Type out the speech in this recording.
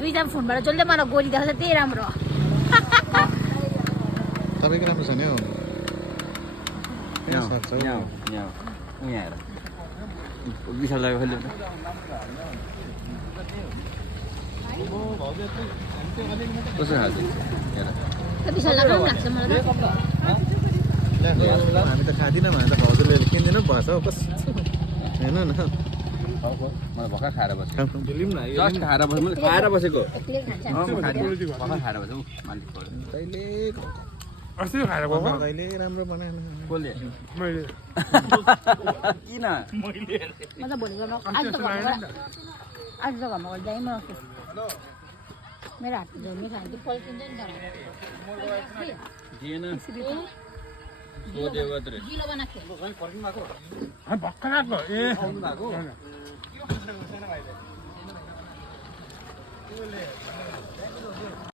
दुईजना फोनबाट जसले मलाई गोली देखाउँछ त्यही राम्रो हो तपाईँको राम्रो छ नि हौ यहाँ विशाल दाइको खोल्यो कसो खान्छ विशाल राम्रो लाग्छ मलाई हामी त खाँदिनँ हामी त भाउजूले किन्दिनँ भएछ हौ कस हेर्नु न मलाई भर्खर खाएर बसेको जस्ट खाएर बसेको मैले खाएर बसेको भर्खर खाएर बसेको मालिक कहिले अस्ति खाएर गएको कहिले राम्रो बनाएन कसले मैले किन म त भोलि आज त घरमा जाइम मेरो हातको झोमी खान्छ कि पल्किन्छ नि दिएन सोधेको मात्रै गिलो बनाएको भर्खर आएको ए भएको